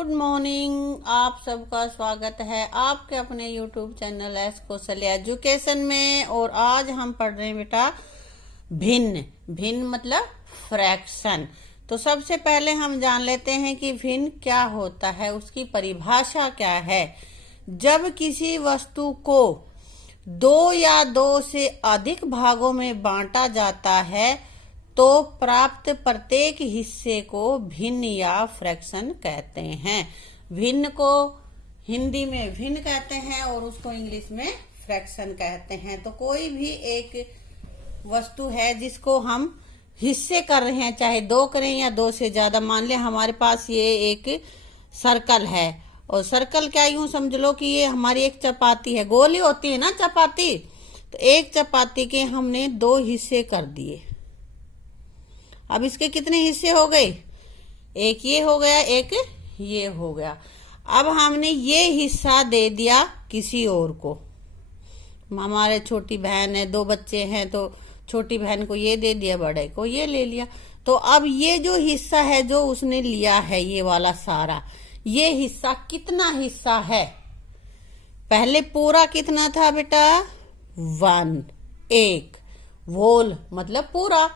Good morning. आप सबका स्वागत है आपके अपने YouTube channel S Kaushalya education में। और आज हम पढ़ रहे हैं बेटा भिन्न। भिन्न मतलब फ्रैक्शन। तो सबसे पहले हम जान लेते हैं कि भिन्न क्या होता है, उसकी परिभाषा क्या है। जब किसी वस्तु को दो या दो से अधिक भागों में बांटा जाता है तो प्राप्त प्रत्येक हिस्से को भिन्न या फ्रैक्शन कहते हैं। भिन्न को हिंदी में भिन्न कहते हैं और उसको इंग्लिश में फ्रैक्शन कहते हैं। तो कोई भी एक वस्तु है जिसको हम हिस्से कर रहे हैं, चाहे दो करें या दो से ज्यादा। मान ले हमारे पास ये एक सर्कल है, और सर्कल क्या यूं समझ लो कि ये हमारी एक चपाती है। गोली होती है ना चपाती, तो एक चपाती के हमने दो हिस्से कर दिए। अब इसके कितने हिस्से हो गए? एक ये हो गया, एक ये हो गया। अब हमने ये हिस्सा दे दिया किसी और को। हमारे छोटी बहन है, दो बच्चे हैं, तो छोटी बहन को ये दे दिया, बड़े को ये ले लिया। तो अब ये जो हिस्सा है जो उसने लिया है, ये वाला सारा, ये हिस्सा कितना हिस्सा है? पहले पूरा कितना था बेटा? 1, एक होल मतलब पूरा।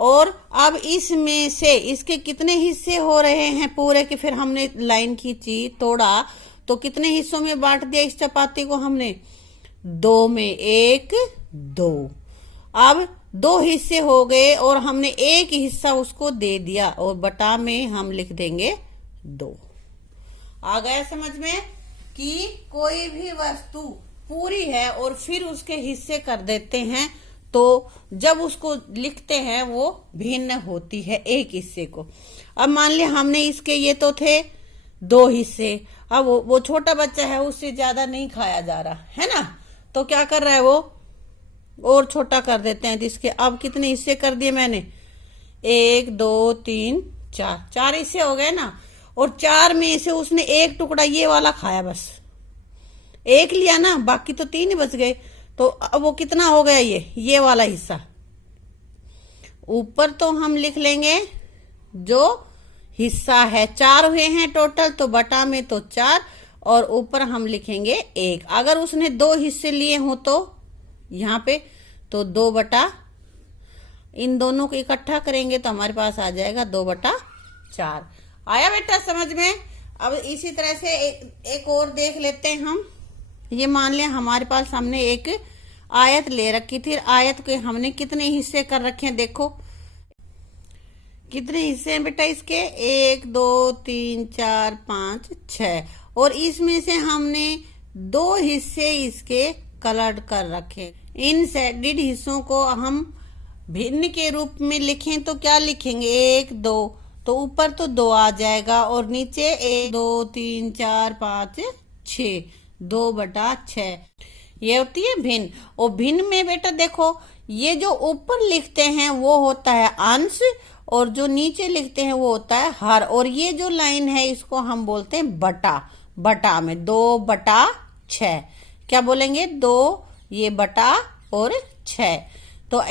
और अब इसमें से इसके कितने हिस्से हो रहे हैं पूरे के? फिर हमने लाइन खींची, तोड़ा, तो कितने हिस्सों में बांट दिया इस चपाती को हमने? 2 में 1, 2। अब 2 हिस्से हो गए और हमने एक हिस्सा उसको दे दिया, और बटा में हम लिख देंगे 2। आ गया समझ में कि कोई भी वस्तु पूरी है और फिर उसके हिस्से कर देते हैं, तो जब उसको लिखते हैं वो भिन्न होती है एक हिस्से को। अब मान लिया हमने इसके ये तो थे 2 हिस्से, अब वो छोटा बच्चा है, उससे ज्यादा नहीं खाया जा रहा है ना, तो क्या कर रहा है वो और छोटा कर देते हैं। जिसके अब कितने हिस्से कर दिए मैंने? 1, 2, 3, 4 हिस्से हो गए ना। और 4 में से उसने एक टुकड़ा ये वाला खाया, बस एक लिया ना, बाकी तो 3 ही बच गए। तो अब वो कितना हो गया? ये वाला हिस्सा। ऊपर तो हम लिख लेंगे जो हिस्सा है, 4 हुए हैं टोटल, तो बटा में तो 4, और ऊपर हम लिखेंगे 1। अगर उसने 2 हिस्से लिए हो तो यहाँ पे तो 2 बटा, इन दोनों को इकट्ठा करेंगे तो हमारे पास आ जाएगा 2 बटा 4। आया बेटा समझ में? अब इसी तरह से एक और देख लेते हैं हम। ये मान लिया हमारे पास हमने एक आयत ले रखी थी, आयत के हमने कितने हिस्से कर रखे हैं? देखो कितने हिस्से हैं बेटा इसके? 1, 2, 3, 4, 5, 6। और इसमें से हमने 2 हिस्से इसके कलर्ड कर रखे। इन शेडेड हिस्सों को हम भिन्न के रूप में लिखें तो क्या लिखेंगे? 1, 2, तो ऊपर तो 2 आ जाएगा, और नीचे 1, 2, 3, 4, 5, 6, 2 बटा 6। ये होती है भिन्न। और भिन्न में बेटा देखो, ये जो ऊपर लिखते हैं वो होता है अंश, और जो नीचे लिखते हैं वो होता है हर। और ये जो लाइन है इसको हम बोलते हैं बटा। बटा में 2 बटा 6 क्या बोलेंगे? 2 ये बटा और 6। तो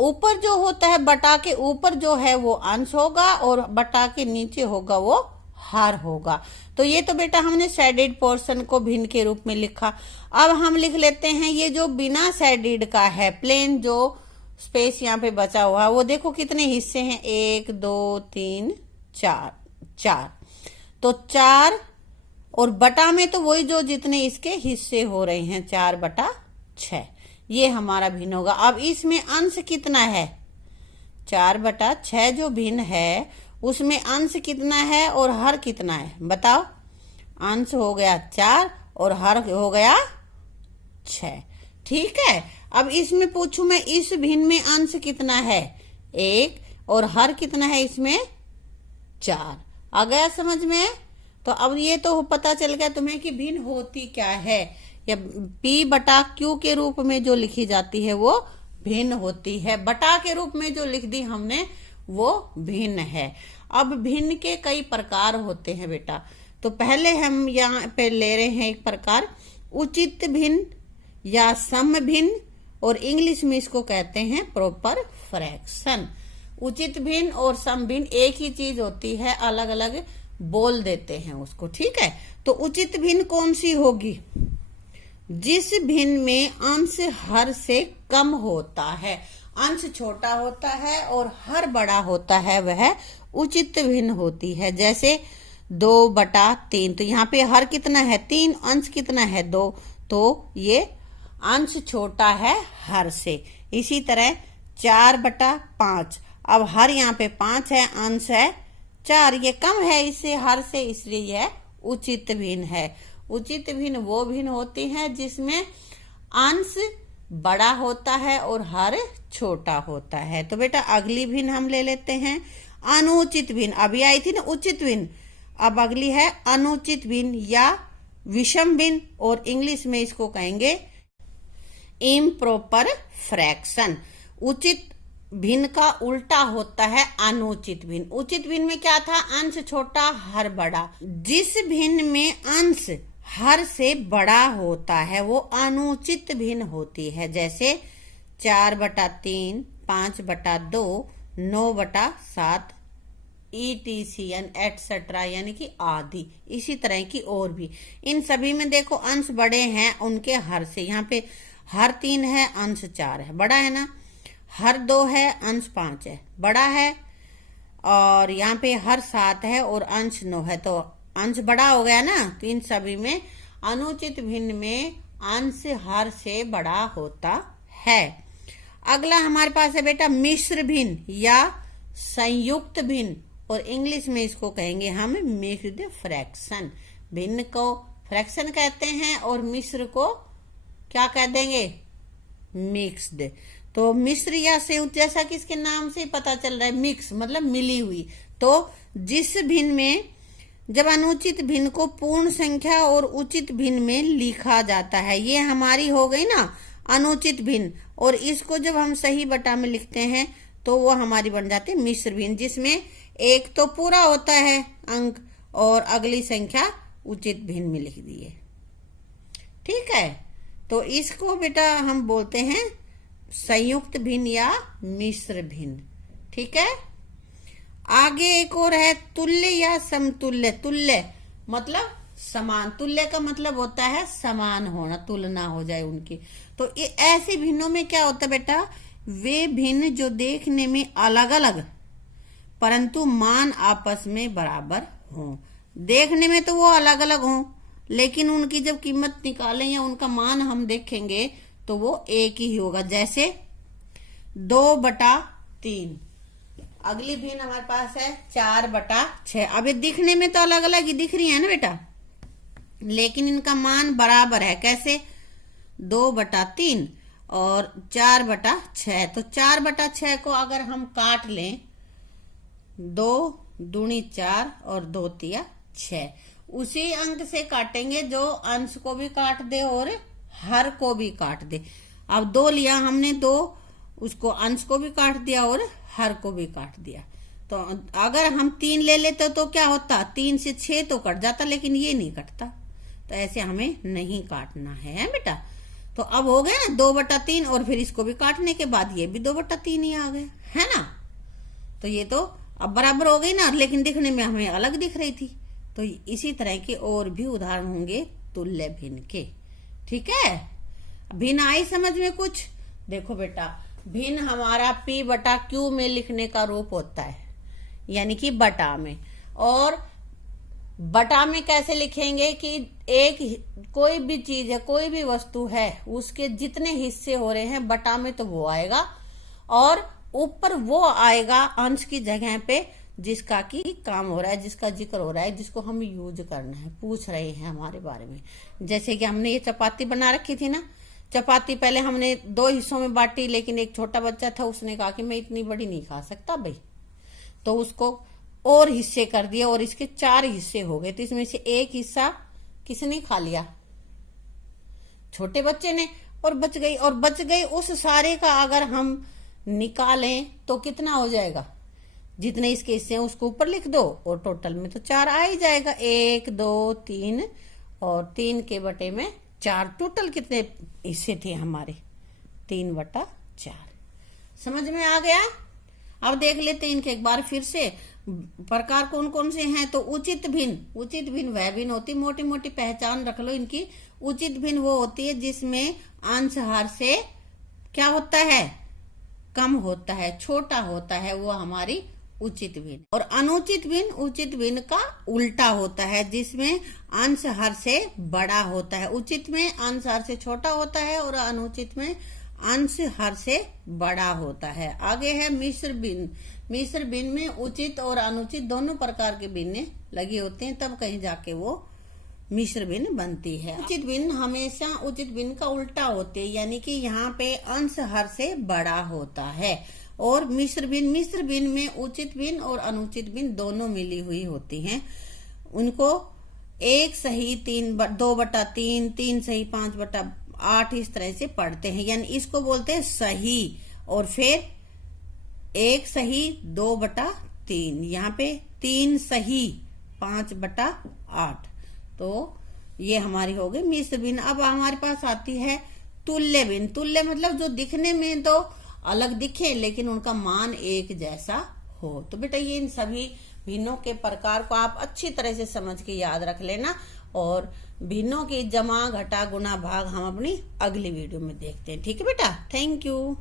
ऊपर जो होता है बटा के ऊपर जो है वो अंश होगा, और बटा के नीचे होगा वो हर होगा। तो ये तो बेटा हमने शेडेड पोर्शन को भिन्न के रूप में लिखा। अब हम लिख लेते हैं ये जो बिना शेडेड का है, प्लेन जो स्पेस यहाँ पे बचा हुआ है, वो देखो कितने हिस्से हैं? 1, 2, 3, 4। तो 4, और बटा में तो वही जो जितने इसके हिस्से हो रहे हैं, 4 बटा 6। ये हमारा भिन्न होगा। अब इसमें अंश कितना है? 4 बटा 6 जो भिन्न है उसमें अंश कितना है और हर कितना है? बताओ। अंश हो गया 4 और हर हो गया 6। ठीक है। अब इसमें पूछूं मैं, इस भिन्न में अंश कितना है? 1, और हर कितना है इसमें? 4। आ गया समझ में? तो अब ये तो पता चल गया तुम्हें कि भिन्न होती क्या है, या P बटा Q के रूप में जो लिखी जाती है वो भिन्न होती है। बटा के रूप में जो लिख दी हमने वो भिन्न है। अब भिन्न के कई प्रकार होते हैं बेटा। तो पहले हम यहाँ पे ले रहे हैं एक प्रकार उचित भिन्न या सम भिन्न, और इंग्लिश में इसको कहते हैं प्रॉपर फ्रैक्शन। उचित भिन्न और सम भिन्न एक ही चीज होती है, अलग अलग बोल देते हैं उसको, ठीक है। तो उचित भिन्न कौन सी होगी? जिस भिन्न में अंश हर से कम होता है, अंश छोटा होता है और हर बड़ा होता है, वह उचित भिन्न होती है। जैसे 2/3, तो यहाँ पे हर कितना है 3, अंश कितना है 2, तो ये अंश छोटा है हर से। इसी तरह 4/5, अब हर यहाँ पे 5 है, अंश है 4, ये कम है इससे हर से, इसलिए यह उचित भिन्न है। उचित भिन्न वो भिन्न होती है जिसमें अंश बड़ा होता है और हर छोटा होता है। तो बेटा अगली भिन्न हम ले लेते हैं अनुचित भिन्न। अभी आई थी ना उचित भिन्न, अब अगली है अनुचित भिन्न या विषम भिन्न, और इंग्लिश में इसको कहेंगे इम्प्रॉपर फ्रैक्शन। उचित भिन्न का उल्टा होता है अनुचित भिन्न। उचित भिन्न में क्या था? अंश छोटा हर बड़ा। जिस भिन्न में अंश हर से बड़ा होता है वो अनुचित भिन्न होती है। जैसे 4/3, 5/2, 9/7, ETCN एटसेट्रा, यानी कि आदि, इसी तरह की और भी। इन सभी में देखो अंश बड़े हैं उनके हर से। यहाँ पे हर 3 है, अंश 4 है, बड़ा है ना। हर 2 है, अंश 5 है, बड़ा है। और यहाँ पे हर 7 है और अंश 9 है, तो अंश बड़ा हो गया ना। तो इन सभी में अनुचित भिन्न में अंश हर से बड़ा होता है। अगला हमारे पास है बेटा मिश्र भिन्न या संयुक्त भिन्न, और इंग्लिश में इसको कहेंगे हम मिक्स्ड फ्रैक्शन। भिन्न को फ्रैक्शन कहते हैं और मिश्र को क्या कह देंगे? मिक्स्ड। तो मिश्र या संयुक्त, जैसा कि इसके नाम से पता चल रहा है, मिक्स मतलब मिली हुई। तो जिस भिन्न में जब अनुचित भिन्न को पूर्ण संख्या और उचित भिन्न में लिखा जाता है, ये हमारी हो गई ना अनुचित भिन्न, और इसको जब हम सही बटा में लिखते हैं तो वो हमारी बन जाती है मिश्र भिन्न, जिसमें एक तो पूरा होता है अंक और अगली संख्या उचित भिन्न में लिख दी है, ठीक है। तो इसको बेटा हम बोलते हैं संयुक्त भिन्न या मिश्र भिन्न, ठीक है। आगे एक और है तुल्य या समतुल्य। तुल्य मतलब समान, तुल्य का मतलब होता है समान होना, तुलना हो जाए उनकी। तो ये ऐसे भिन्नों में क्या होता है बेटा? वे भिन्न जो देखने में अलग अलग परंतु मान आपस में बराबर हों। देखने में तो वो अलग अलग हों, लेकिन उनकी जब कीमत निकालें या उनका मान हम देखेंगे तो वो एक ही होगा। जैसे 2/3। अगली भिन्न हमारे पास है 4/6। अब ये दिखने में तो अलग अलग ही दिख रही है ना बेटा, लेकिन इनका मान बराबर है। कैसे? 2/3 और 4/6। तो 4/6 को अगर हम काट लें, 2 दूनी 4 और 2 तिया 6, उसी अंक से काटेंगे जो अंश को भी काट दे और हर को भी काट दे। अब 2 लिया हमने, 2 उसको अंश को भी काट दिया और हर को भी काट दिया। तो अगर हम 3 ले लेते तो क्या होता? 3 से 6 तो कट जाता, लेकिन ये नहीं कटता। तो ऐसे हमें नहीं काटना है बेटा। तो अब हो गया ना 2/3, और फिर इसको भी काटने के बाद ये भी 2/3 ही आ गया, है ना। तो ये तो अब बराबर हो गई ना, लेकिन दिखने में हमें अलग दिख रही थी। तो इसी तरह के और भी उदाहरण होंगे तुल्य भिन्न के, ठीक है। भिन्न आई समझ में कुछ? देखो बेटा, भिन्न हमारा P/Q में लिखने का रूप होता है, यानी कि बटा में। और बटा में कैसे लिखेंगे कि एक कोई भी चीज है, कोई भी वस्तु है, उसके जितने हिस्से हो रहे हैं बटा में तो वो आएगा, और ऊपर वो आएगा अंश की जगह पे जिसका की काम हो रहा है, जिसका जिक्र हो रहा है, जिसको हम यूज करना है, पूछ रहे हैं हमारे बारे में। जैसे कि हमने ये चपाती बना रखी थी ना, चपाती पहले हमने 2 हिस्सों में बांटी, लेकिन एक छोटा बच्चा था, उसने कहा कि मैं इतनी बड़ी नहीं खा सकता भाई, तो उसको और हिस्से कर दिया और इसके 4 हिस्से हो गए। तो इसमें से एक हिस्सा किसने खा लिया? छोटे बच्चे ने, और बच गई उस सारे का अगर हम निकालें तो कितना हो जाएगा? जितने इसके हिस्से हैं उसको ऊपर लिख दो और टोटल में तो 4 आ ही जाएगा। 1 2 3 और 3 के बटे में 4, टोटल कितने हिस्से थे हमारे? 3/4। समझ में आ गया? अब देख लेते हैं इनके एक बार फिर से। प्रकार कौन कौन से हैं? तो उचित भिन्न, उचित भिन्न वह भिन्न होती, मोटी मोटी पहचान रख लो इनकी। उचित भिन्न वो होती है जिसमें अंश हर से क्या होता है? कम होता है, छोटा होता है, वो हमारी उचित भिन्न। और अनुचित भिन्न उचित भिन्न का उल्टा होता है, जिसमें अंश हर से बड़ा होता है। उचित में अंश हर से छोटा होता है और अनुचित में अंश हर से बड़ा होता है। आगे है मिश्र भिन्न। मिश्र भिन्न में उचित और अनुचित दोनों प्रकार के भिन्न लगे होते हैं, तब कहीं जाके वो मिश्र भिन्न बनती है। उचित भिन्न हमेशा उचित भिन्न का उल्टा होते हैं, यानी कि यहाँ पे अंश हर से बड़ा होता है। और मिश्र भिन्न में उचित भिन्न और अनुचित भिन्न दोनों मिली हुई होती हैं। उनको 1 सही 2/3, 3 सही 5/8 इस तरह से पढ़ते हैं, यानी इसको बोलते हैं सही। और फिर 1 सही 2/3, यहाँ पे 3 सही 5/8। तो ये हमारी हो गई मिश्र भिन्न। अब हमारे पास आती है तुल्य भिन्न। तुल्य मतलब जो दिखने में तो अलग दिखे लेकिन उनका मान एक जैसा हो। तो बेटा ये इन सभी भिन्नों के प्रकार को आप अच्छी तरह से समझ के याद रख लेना। और भिन्नों की जमा घटा गुणा भाग हम अपनी अगली वीडियो में देखते हैं। ठीक है बेटा, थैंक यू।